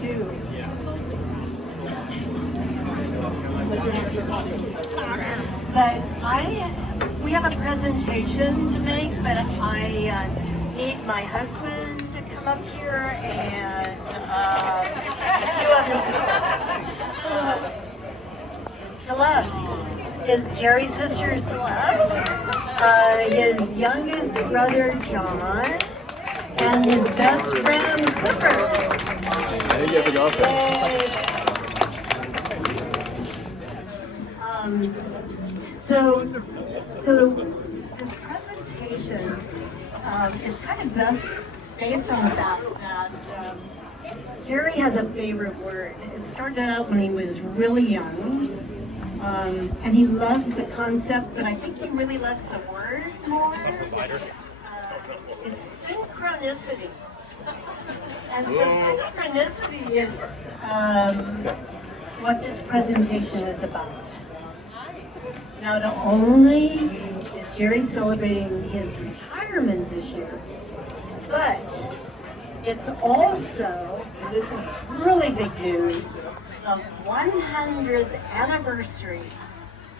Two. But we have a presentation to make, but I need my husband to come up here and a few other people. Celeste is Jerry's sister, Celeste. His youngest brother, John, and his best friend, Clifford. So this presentation is kind of based on the fact that Jerry has a favorite word. It started out when he was really young, and he loves the concept, but I think he really loves the word more. It's synchronicity. And so synchronicity is what this presentation is about. Not only is Jerry celebrating his retirement this year, but it's also, this is really big news, the 100th anniversary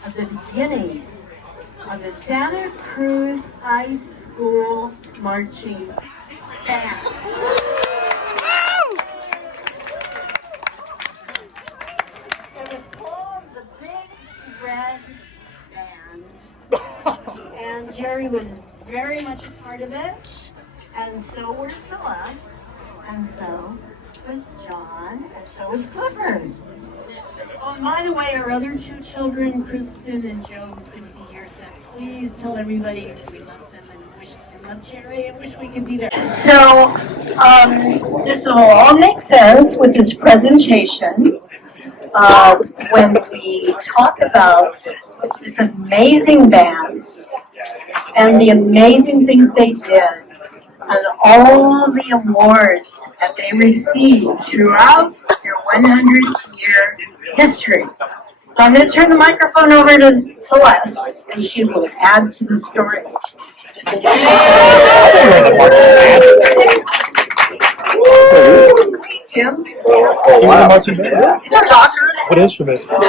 of the beginning of the Santa Cruz High School marching band. It was called the Big Red Band, and Jerry was very much a part of it, and so were Celeste, and so was John, and so was Clifford. Oh, and by the way, our other two children, Kristen and Joe, couldn't be here, so please tell everybody we love them and wish we love Jerry and wish we could be there. So, this will all make sense with this presentation. When we talk about this amazing band and the amazing things they did and all the awards that they received throughout their 100-year history. So I'm going to turn the microphone over to Celeste, and she will add to the story. Tim? Oh, wow. He's our doctor. What instrument? Tuba?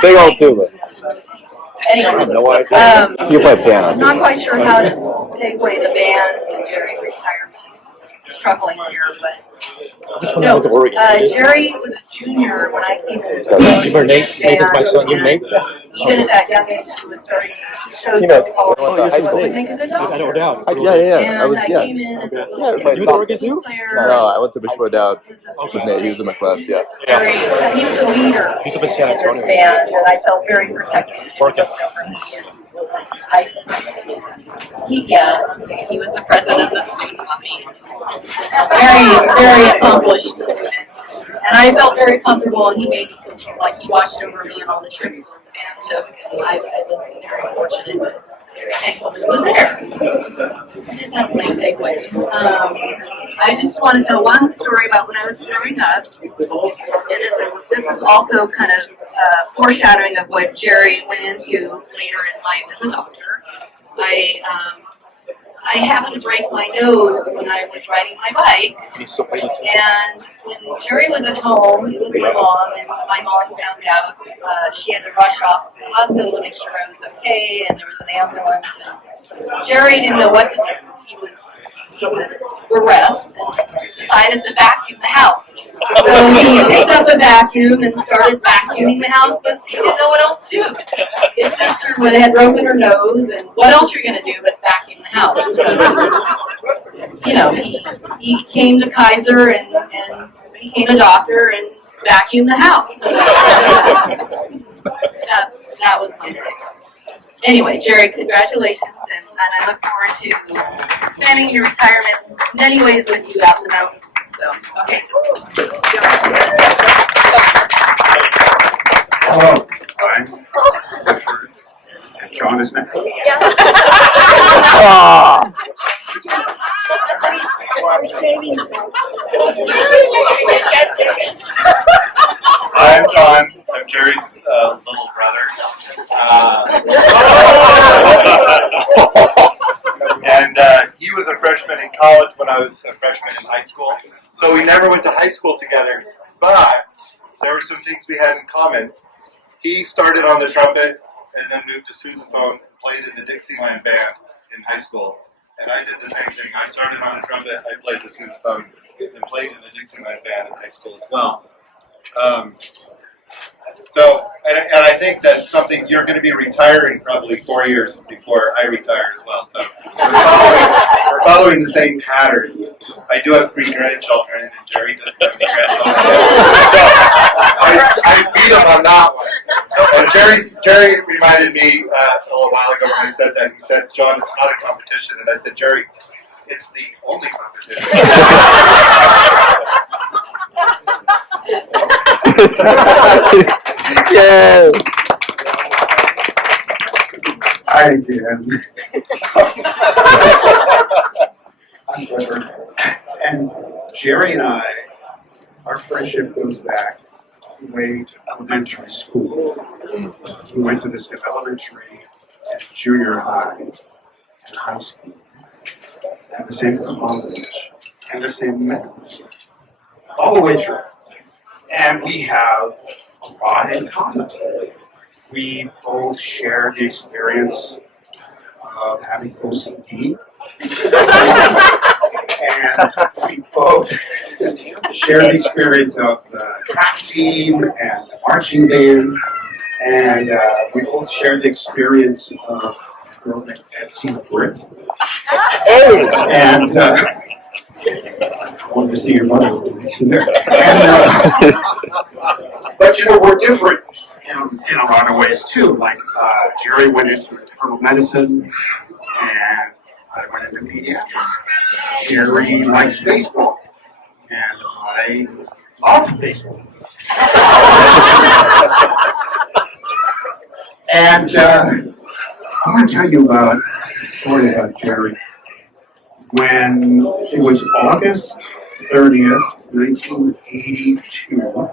Big old tuba. Anyway, No idea. You play piano. I'm not quite sure how to segue the band to Jerry's retirement. Struggling here, but no. Jerry was a junior when I came to this band. You Nate? Nate is my son. You Nate? Even at that young age, he was starting to show You know, some high school. I think a good I don't doubt. Yeah. I was, came in as a Yeah, little we played You were Oregon too? player. No, I went to Bishop Dowd with Nate. He was in my class, yeah. Very, he was a leader. He's up in San Antonio. Of this band, and I felt very protected. Working. He was the president of the student body. Very accomplished student. And I felt very comfortable, and he made me feel like he watched over me and all the trips the band took. And I was very fortunate, but very thankful that he was there. It's not my takeaway. I just want to tell one story about when I was growing up. And this is also kind of foreshadowing of what Jerry went into later in life as a doctor. I happened to break my nose when I was riding my bike, and when Jerry was at home, it was my mom, and my mom found out she had to rush off to the hospital to make sure I was okay, and there was an ambulance, and Jerry didn't know what to do. He was bereft and decided to vacuum the house. So he picked up a vacuum and started vacuuming the house, but he didn't know what else to do. His sister had broken her nose, and what else are you going to do but vacuum the house? So, you know, he came to Kaiser and became a doctor and vacuumed the house. That was my secret. Anyway, Jerry, congratulations, and I look forward to spending your retirement many ways with you out in the mountains. So, okay. Hello, I'm Clifford, and Sean is next. I'm John. I'm Jerry's little brother. And he was a freshman in college when I was a freshman in high school. So we never went to high school together, but there were some things we had in common. He started on the trumpet and then moved to sousaphone and played in the Dixieland band in high school. And I did the same thing. I started on the trumpet, I played the sousaphone, and played in the Dixieland band in high school as well. And I think that's something you're going to be retiring probably 4 years before I retire as well. So we're following the same pattern. I do have 3 grandchildren, and Jerry doesn't have any grandchildren. I beat him on that one. And Jerry reminded me a little while ago when I said that. He said, "John, it's not a competition." And I said, "Jerry, it's the only competition." Yeah. Hi again. I'm Clifford. And Jerry and I, our friendship goes back way to elementary school. We went to the same elementary and junior high and high school, and the same college, and the same men's, all the way through. And we have a lot in common. We both share the experience of having OCD. And we both share the experience of the track team and the marching band. And we both share the experience of a girl named Betsy Britt. And I wanted to see your mother. But you know, we're different in a lot of ways too. Like Jerry went into internal medicine, and I went into pediatrics. Jerry likes baseball, and I love baseball. And I want to tell you about a story about Jerry. When it was August 30th, 1982,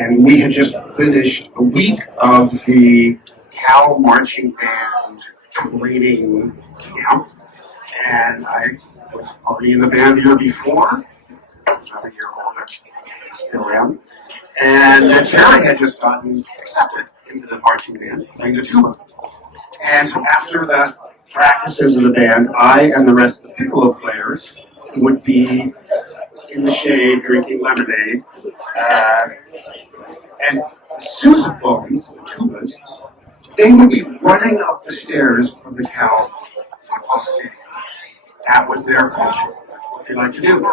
and we had just finished a week of the Cal Marching Band training camp, and I was already in the band the year before. I was about a year older, still am. And Jerry had just gotten accepted into the marching band, playing the tuba. And so after the practices of the band, I and the rest of the piccolo players would be in the shade drinking lemonade. And the sousaphones, the tubas, they would be running up the stairs of the Cal football stadium. That was their culture, what they like to do.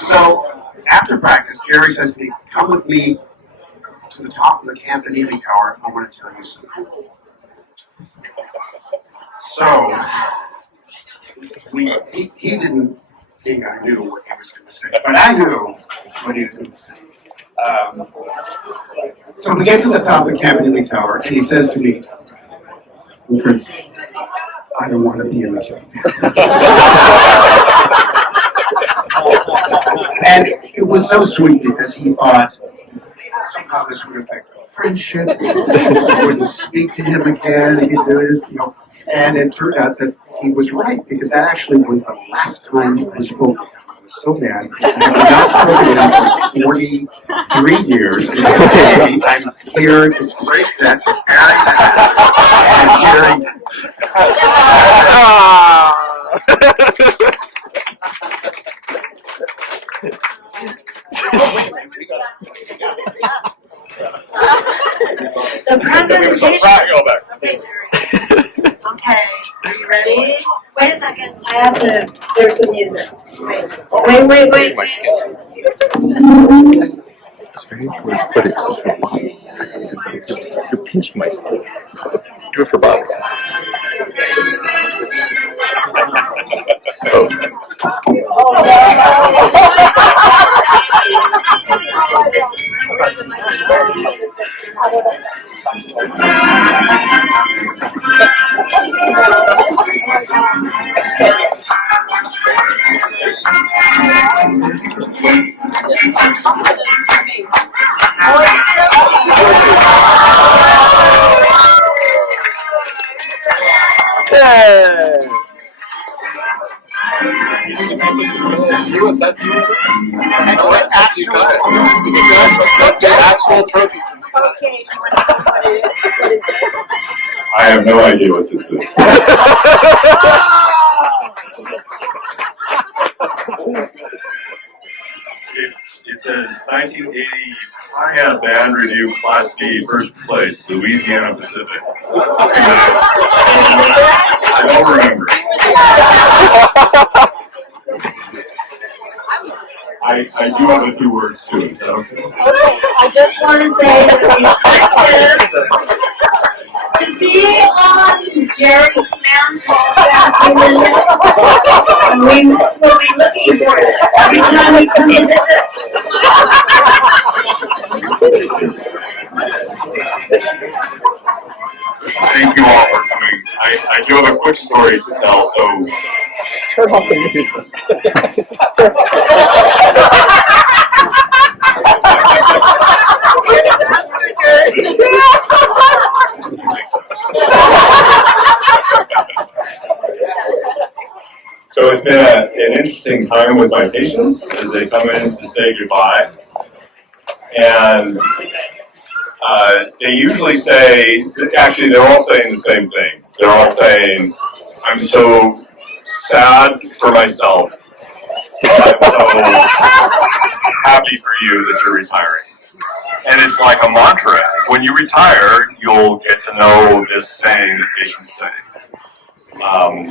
So after practice, Jerry says to me, "Come with me to the top of the Campanile Tower. I want to tell you something." So he didn't think I knew what he was going to say, but I knew what he was going to say. So we get to the top of the Campanile Tower, and he says to me, "Wilfred, I don't want to be in the camp." And it was so sweet because he thought somehow this would affect our friendship. I wouldn't speak to him again. He could do it, you know. And it turned out that he was right, because that actually was the last time I spoke to him. I was so bad. I have not spoken to him for 43 years. And today I'm here to break that The presentation. Okay, are you ready? Wait a second, I have to, there's some music. Wait. It's very true, but it's just for Bob. You're pinching myself. Do it for Bob. Oh. That's you. That's the actual trophy. Okay, what is it? I have no idea what this is. It says 1980 High Band Review Class B, first place, Louisiana Pacific. I don't remember. I do have a few words too. Is that okay? Okay, I just want to say that we expect this to be on Jerry's mantle that we will be looking for it every time we come to visit. Thank you all for coming. I do have a quick story to tell, so Turn off the music. So it's been an interesting time with my patients as they come in to say goodbye. And they usually say, actually they're all saying the same thing. They're all saying, I'm so sad for myself. I'm so happy for you that you're retiring. And it's like a mantra. When you retire, you'll get to know this saying that patients say. I'm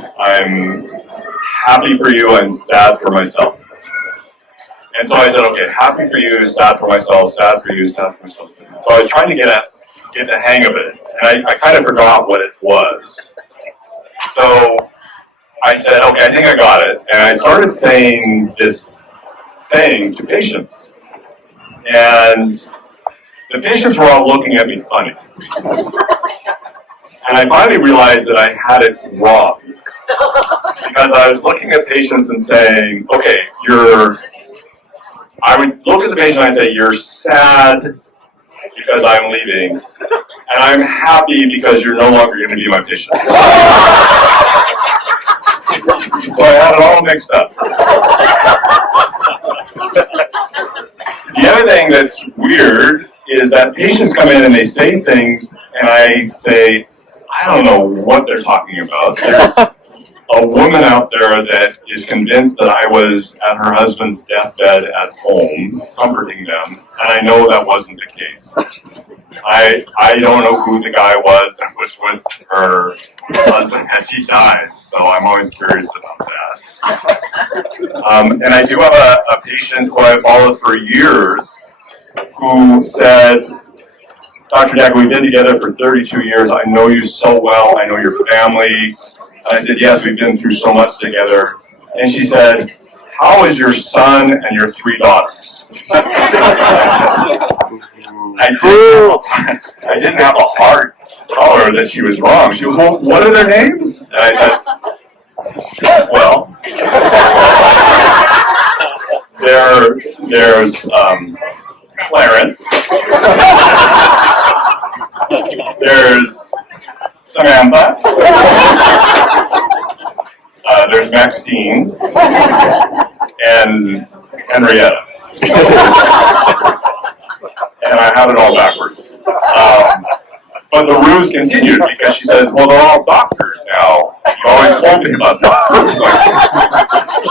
happy for you, I'm sad for myself. And so I said, okay, happy for you, sad for myself, sad for you, sad for myself. So I was trying to get the hang of it, and I kind of forgot what it was. So I said, okay, I think I got it. And I started saying this saying to patients. And the patients were all looking at me funny. And I finally realized that I had it wrong. Because I was looking at patients and saying, okay, I would look at the patient and I'd say, you're sad because I'm leaving, and I'm happy because you're no longer going to be my patient. So I had it all mixed up. The other thing that's weird is that patients come in and they say things, and I say, I don't know what they're talking about. There's a woman out there that is convinced that I was at her husband's deathbed at home, comforting them, and I know that wasn't the case. I don't know who the guy was that was with her husband as he died, so I'm always curious about that. And I do have a patient who I followed for years who said, Dr. Decker, we've been together for 32 years. I know you so well. I know your family. And I said, yes, we've been through so much together. And she said, how is your son and your 3 daughters? I didn't have a heart to tell her that she was wrong. She was, well, what are their names? And I said, well, there's Clarence. There's Samantha. There's Maxine. And Henrietta. And I had it all backwards. But the ruse continued because she says, well, they're all doctors now. You always told me about doctors.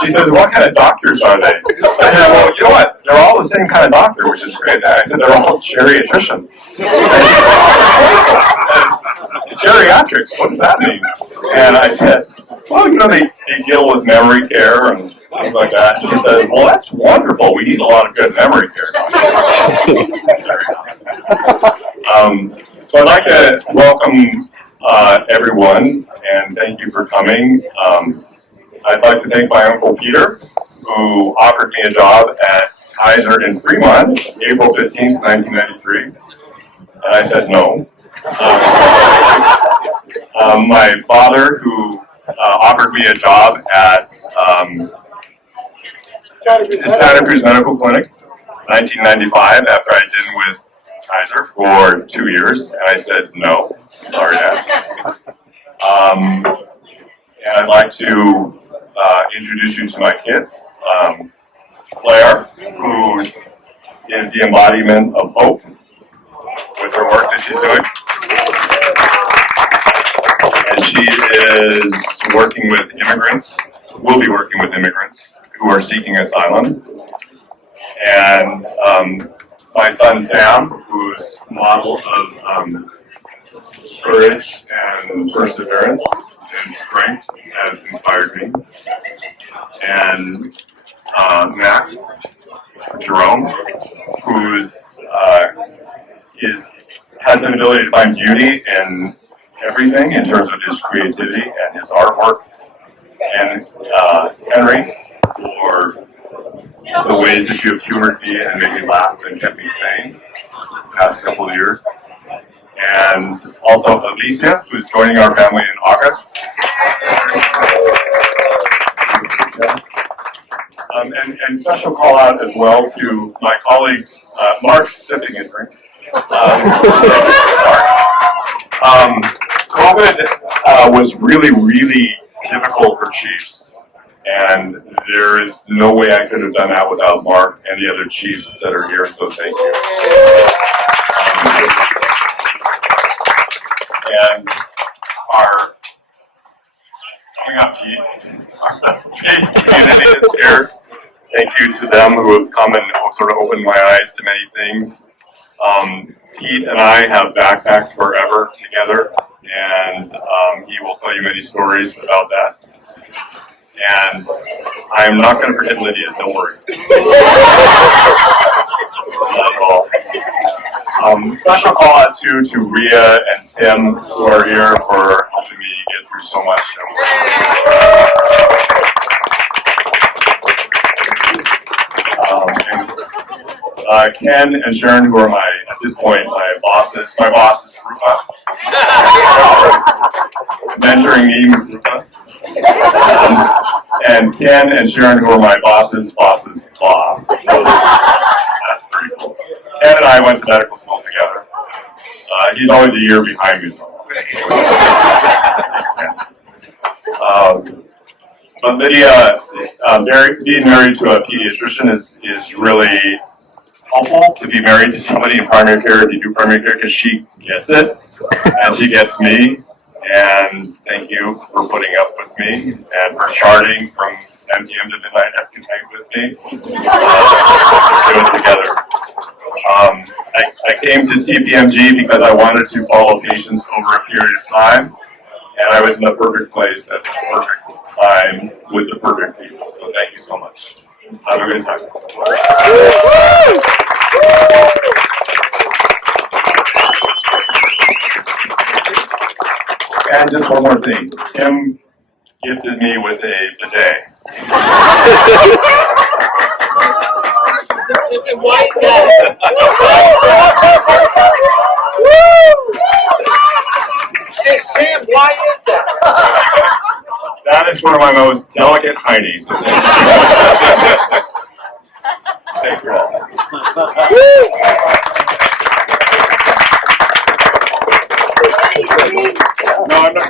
She says, what kind of doctors are they? I said, well, you know what? They're all the same kind of doctor, which is great. I said, they're all geriatricians. Geriatrics, what does that mean? And I said, well, you know, they deal with memory care and things like that. She said, well, that's wonderful. We need a lot of good memory care. So I'd like to welcome everyone and thank you for coming. I'd like to thank my Uncle Peter, who offered me a job at Kaiser in Fremont, April 15th, 1993. And I said no. My father, who offered me a job at Santa Cruz Medical Clinic, 1995, after I'd been with Kaiser for 2 years, and I said no. Sorry, Dad. I'd like to introduce you to my kids. Claire, who is the embodiment of hope with her work that she's doing. And she is working with immigrants, will be working with immigrants who are seeking asylum. And my son Sam, who's a model of courage and perseverance and strength, has inspired me. And Max, Jerome, who's has an ability to find beauty in everything in terms of his creativity and his artwork. And Henry, for the ways that you have humored me and made me laugh and kept me sane the past couple of years. And also Alicia, who's joining our family in August. And special call out as well to my colleagues, Mark's sipping and drink. COVID was really, really difficult for chiefs. And there is no way I could have done that without Mark and the other chiefs that are here, so thank you. And our coming up faith community is here. Thank you to them who have come and sort of opened my eyes to many things. Pete and I have backpacked forever together, and he will tell you many stories about that. And I'm not going to forget Lydia, don't worry. Not at all. Special call out to Rhea and Tim, who are here for helping me get through so much. Ken and Sharon, who are at this point, my bosses. My boss is Rupa. Mentoring me, Rupa. And Ken and Sharon, who are my boss's boss. So that's pretty cool. Ken and I went to medical school together. He's always a year behind me. But Lydia, being married to a pediatrician is really helpful to be married to somebody in primary care if you do primary care, because she gets it and she gets me. And thank you for putting up with me and for charting from MPM to midnight every night with me. Do it together. I came to TPMG because I wanted to follow patients over a period of time, and I was in the perfect place at the perfect time with the perfect people. So thank you so much. Have a good time. And just one more thing. Tim gifted me with a bidet. Why is that? Hey, Tim, why is that? That is one of my most delicate heinies. Thank you all.